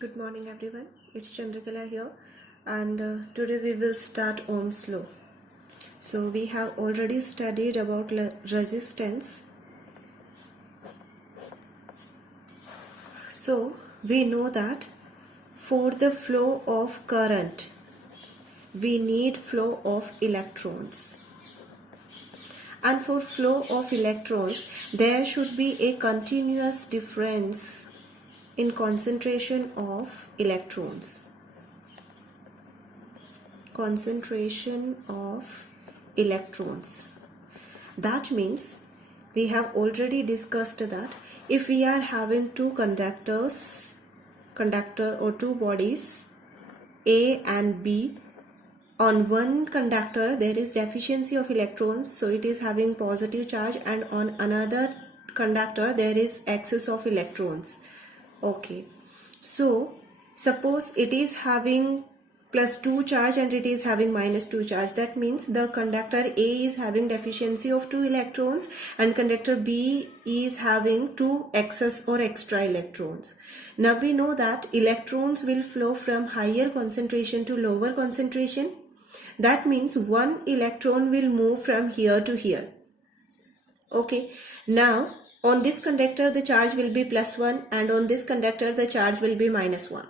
Good morning everyone, it's Chandrakala here and today we will start Ohm's law. So we have already studied about resistance. So we know that for the flow of current we need flow of electrons. And for flow of electrons there should be a continuous difference in concentration of electrons. Concentration of electrons. That means we have already discussed that if we are having two conductor or two bodies A and B, on one conductor there is deficiency of electrons, so it is having positive charge, and on another conductor there is excess of electrons. Okay, so suppose it is having plus 2 charge and it is having minus 2 charge. That means the conductor A is having deficiency of 2 electrons and conductor B is having 2 excess or extra electrons. Now we know that electrons will flow from higher concentration to lower concentration. That means one electron will move from here to here. Okay, now on this conductor the charge will be plus 1 and on this conductor the charge will be minus 1.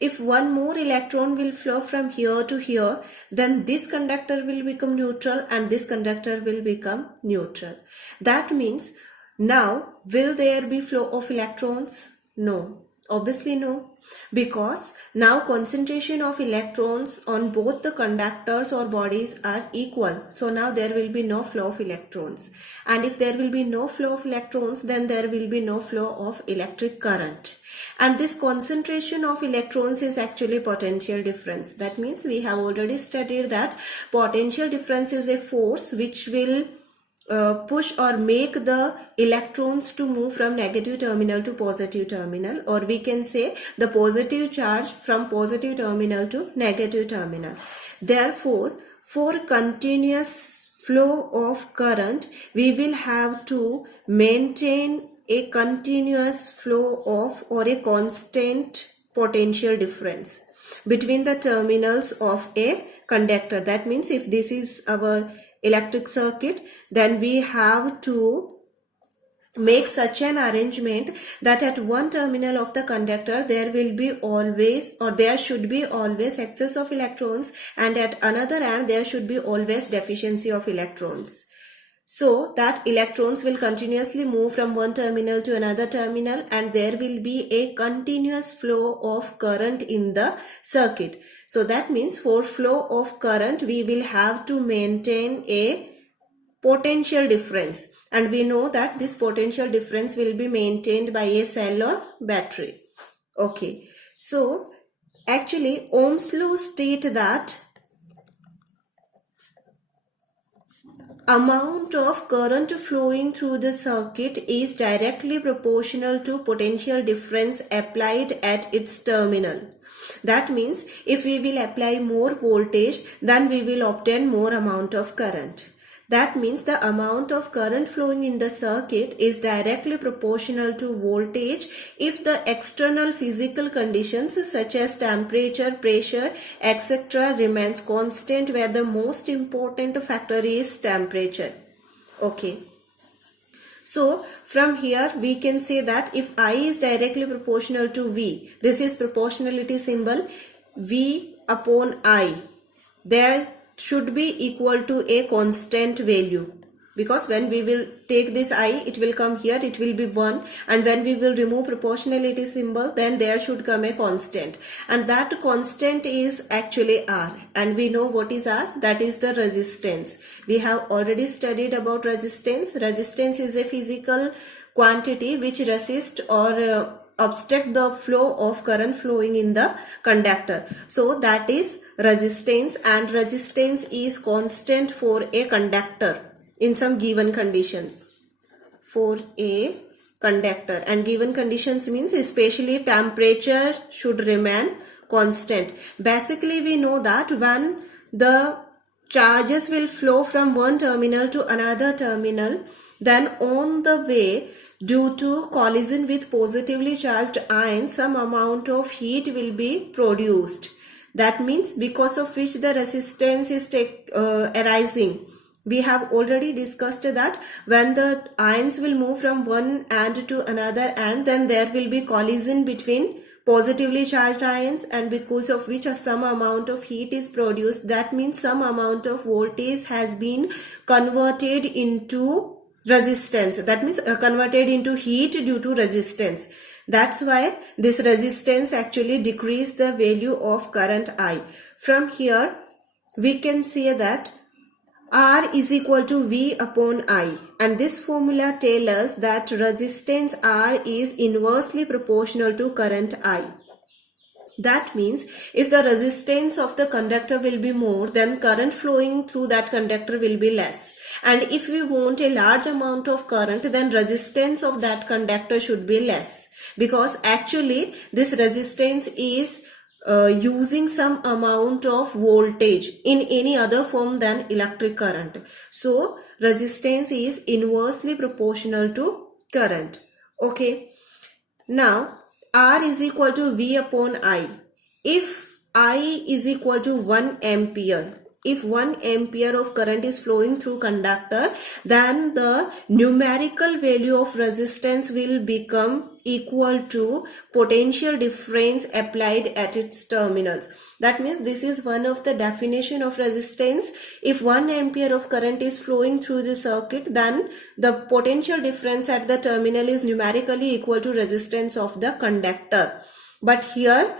If one more electron will flow from here to here, then this conductor will become neutral and this conductor will become neutral. That means now will there be flow of electrons? No. Obviously no, because now concentration of electrons on both the conductors or bodies are equal. So now there will be no flow of electrons. And if there will be no flow of electrons, then there will be no flow of electric current. And this concentration of electrons is actually potential difference. That means we have already studied that potential difference is a force which will push or make the electrons to move from negative terminal to positive terminal, or we can say the positive charge from positive terminal to negative terminal. Therefore, for continuous flow of current, we will have to maintain a continuous flow of or a constant potential difference between the terminals of a conductor. That means if this is our electric circuit, then we have to make such an arrangement that at one terminal of the conductor there will be always, or there should be always, excess of electrons, and at another end there should be always deficiency of electrons, so that electrons will continuously move from one terminal to another terminal and there will be a continuous flow of current in the circuit. So that means for flow of current we will have to maintain a potential difference, and we know that this potential difference will be maintained by a cell or battery. Okay, so actually Ohm's law states that amount of current flowing through the circuit is directly proportional to potential difference applied at its terminal. That means if we will apply more voltage, then we will obtain more amount of current. That means the amount of current flowing in the circuit is directly proportional to voltage if the external physical conditions such as temperature, pressure, etc. remains constant, where the most important factor is temperature. Okay. So from here we can say that if I is directly proportional to V, this is proportionality symbol, V upon I, there should be equal to a constant value, because when we will take this I, it will come here, it will be 1, and when we will remove proportionality symbol, then there should come a constant, and that constant is actually R, and we know what is R, that is the resistance. We have already studied about resistance. Resistance is a physical quantity which resists or obstruct the flow of current flowing in the conductor. So that is resistance, and resistance is constant for a conductor in some given conditions. For a conductor, and given conditions means especially temperature should remain constant. Basically we know that when the charges will flow from one terminal to another terminal, then on the way Due to collision with positively charged ions, some amount of heat will be produced. That means because of which the resistance is arising. We have already discussed that when the ions will move from one end to another end, then there will be collision between positively charged ions, and because of which some amount of heat is produced. That means some amount of voltage has been converted into resistance. That means converted into heat due to resistance. That's why this resistance actually decrease the value of current I. From here we can say that R is equal to V upon I, and this formula tells us that resistance R is inversely proportional to current I. That means if the resistance of the conductor will be more, then current flowing through that conductor will be less. And if we want a large amount of current, then resistance of that conductor should be less, because actually this resistance is using some amount of voltage in any other form than electric current. So resistance is inversely proportional to current. Okay. Now R is equal to V upon I. If I is equal to 1 ampere, if 1 ampere of current is flowing through conductor, then the numerical value of resistance will become equal to potential difference applied at its terminals. That means this is one of the definition of resistance. If 1 ampere of current is flowing through the circuit, then the potential difference at the terminal is numerically equal to resistance of the conductor. But here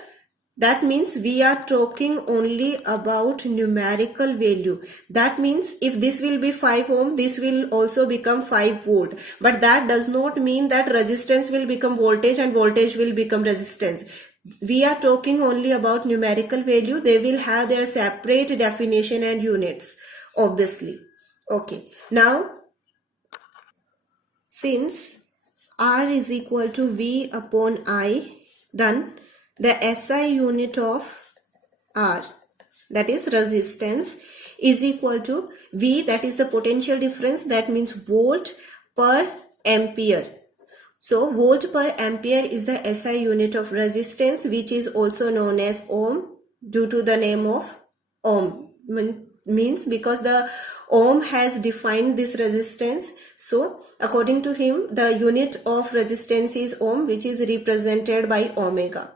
that means we are talking only about numerical value. That means if this will be 5 ohm, this will also become 5 volt. But that does not mean that resistance will become voltage and voltage will become resistance. We are talking only about numerical value. They will have their separate definition and units, obviously. Okay. Now, since R is equal to V upon I, then the SI unit of R, that is resistance, is equal to V, that is the potential difference, that means volt per ampere. So volt per ampere is the SI unit of resistance, which is also known as ohm due to the name of ohm. Means because the ohm has defined this resistance. So according to him, the unit of resistance is ohm, which is represented by omega.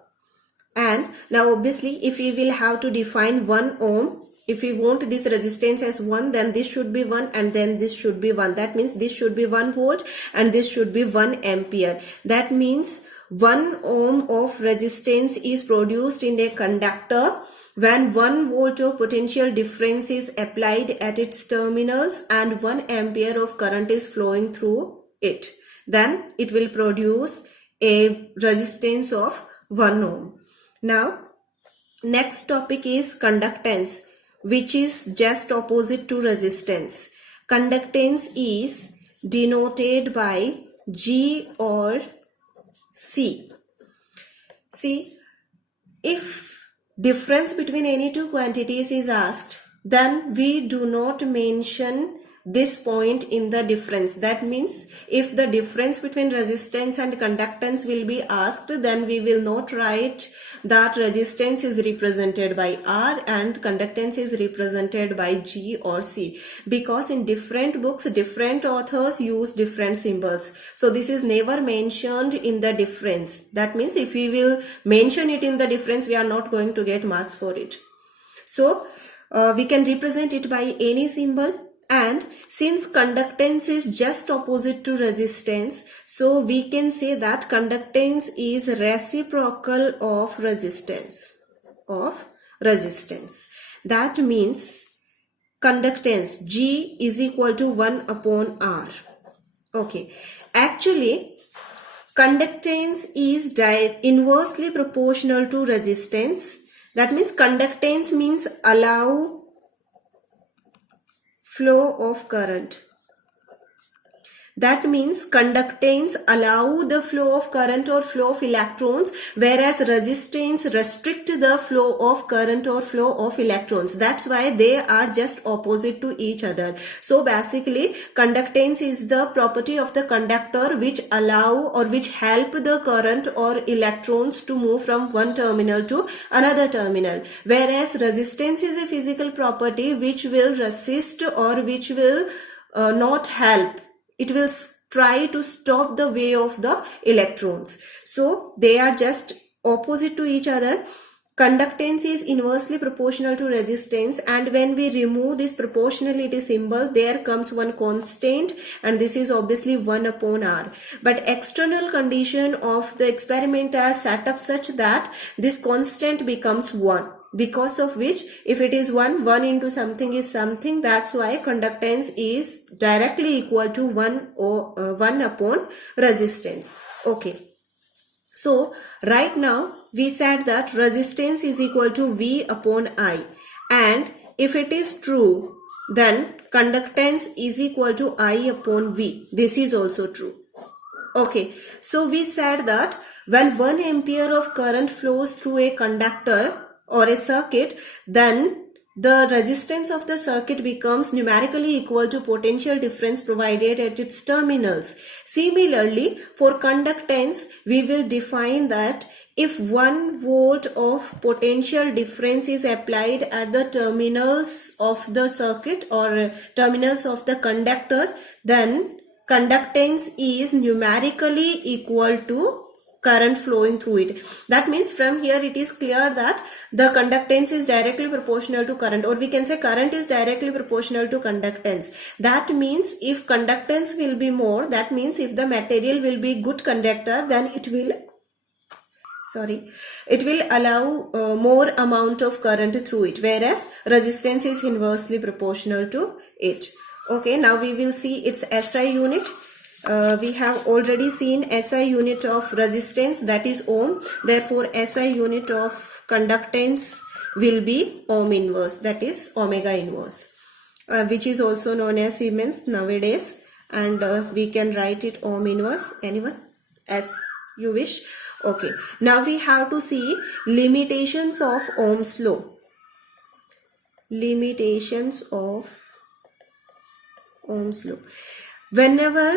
And now obviously if we will have to define 1 ohm, if we want this resistance as 1, then this should be 1 and then this should be 1. That means this should be 1 volt and this should be 1 ampere. That means 1 ohm of resistance is produced in a conductor when 1 volt of potential difference is applied at its terminals and 1 ampere of current is flowing through it. Then it will produce a resistance of 1 ohm. Now, next topic is conductance, which is just opposite to resistance. Conductance is denoted by G or C. See, if difference between any two quantities is asked, then we do not mention this point in the difference. That means if the difference between resistance and conductance will be asked, then we will not write that resistance is represented by R and conductance is represented by G or C, because in different books different authors use different symbols. So this is never mentioned in the difference. That means if we will mention it in the difference, we are not going to get marks for it. So we can represent it by any symbol. And since conductance is just opposite to resistance, so we can say that conductance is reciprocal of resistance. That means conductance G is equal to 1 upon R. Okay. Actually, conductance is inversely proportional to resistance. That means conductance means allow flow of current. That means conductance allow the flow of current or flow of electrons, whereas resistance restrict the flow of current or flow of electrons. That's why they are just opposite to each other. So basically, conductance is the property of the conductor which allow or which help the current or electrons to move from one terminal to another terminal, whereas resistance is a physical property which will resist or which will not help. It will try to stop the way of the electrons. So they are just opposite to each other. Conductance is inversely proportional to resistance, and when we remove this proportionality symbol, there comes one constant, and this is obviously 1 upon R. But external condition of the experiment are set up such that this constant becomes 1. Because of which, if it is 1 into something is something, that's why conductance is directly equal to 1 upon resistance. Okay. So right now we said that resistance is equal to V upon I, and if it is true, then conductance is equal to I upon V. This is also true. Okay, so we said that when 1 ampere of current flows through a conductor or a circuit, then the resistance of the circuit becomes numerically equal to potential difference provided at its terminals. Similarly, for conductance, we will define that if 1 volt of potential difference is applied at the terminals of the circuit or terminals of the conductor, then conductance is numerically equal to current flowing through it. That means from here it is clear that the conductance is directly proportional to current, or we can say current is directly proportional to conductance. That means if conductance will be more, that means if the material will be good conductor, then it will allow more amount of current through it, whereas resistance is inversely proportional to it. Okay, now we will see its SI unit. We have already seen SI unit of resistance, that is ohm. Therefore, SI unit of conductance will be ohm inverse, that is omega inverse, which is also known as Siemens nowadays. And we can write it ohm inverse, anyone, as you wish. Okay, now we have to see limitations of Ohm's law. Limitations of Ohm's law. Whenever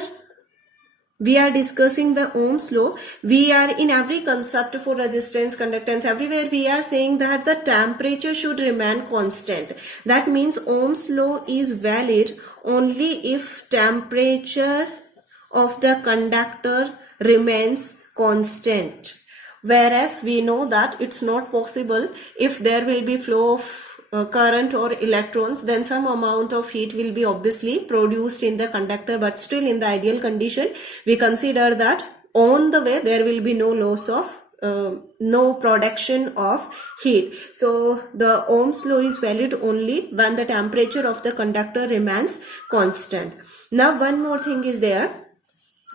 we are discussing the Ohm's law, we are in every concept for resistance, conductance, everywhere we are saying that the temperature should remain constant. That means Ohm's law is valid only if temperature of the conductor remains constant. Whereas we know that it's not possible. If there will be flow of current or electrons, then some amount of heat will be obviously produced in the conductor, but still in the ideal condition we consider that on the way there will be no loss of no production of heat. So the Ohm's law is valid only when the temperature of the conductor remains constant. Now one more thing is there,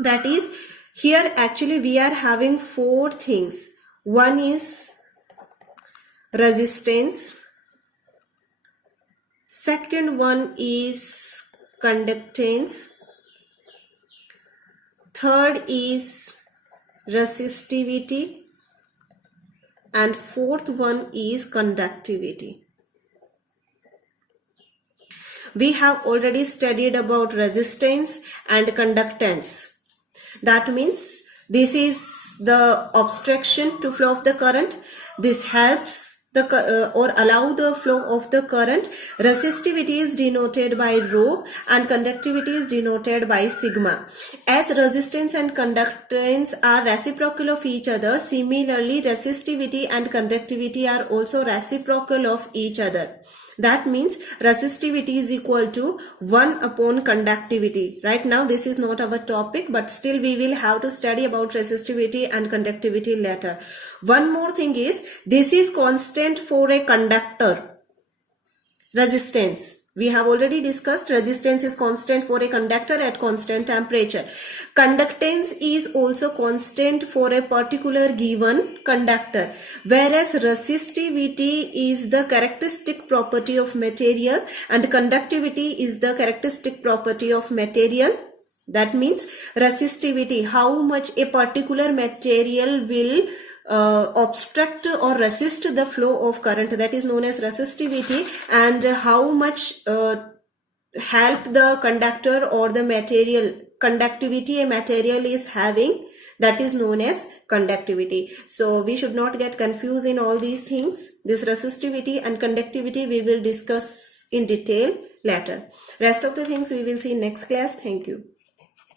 that is here actually we are having 4 things. One is resistance, second one is conductance, third is resistivity, and fourth one is conductivity. We have already studied about resistance and conductance. That means this is the obstruction to flow of the current. This helps the or allow the flow of the current. Resistivity is denoted by rho and conductivity is denoted by sigma. As resistance and conductance are reciprocal of each other, similarly resistivity and conductivity are also reciprocal of each other. That means resistivity is equal to 1 upon conductivity. Right now this is not our topic, but still we will have to study about resistivity and conductivity later. One more thing is, this is constant for a conductor. Resistance, we have already discussed, resistance is constant for a conductor at constant temperature. Conductance is also constant for a particular given conductor, whereas resistivity is the characteristic property of material and conductivity is the characteristic property of material That means resistivity, how much a particular material will obstruct or resist the flow of current, that is known as resistivity. And how much help the conductor or the material conductivity a material is having, that is known as conductivity. So we should not get confused in all these things. This resistivity and conductivity we will discuss in detail later. Rest of the things we will see in next class. Thank you.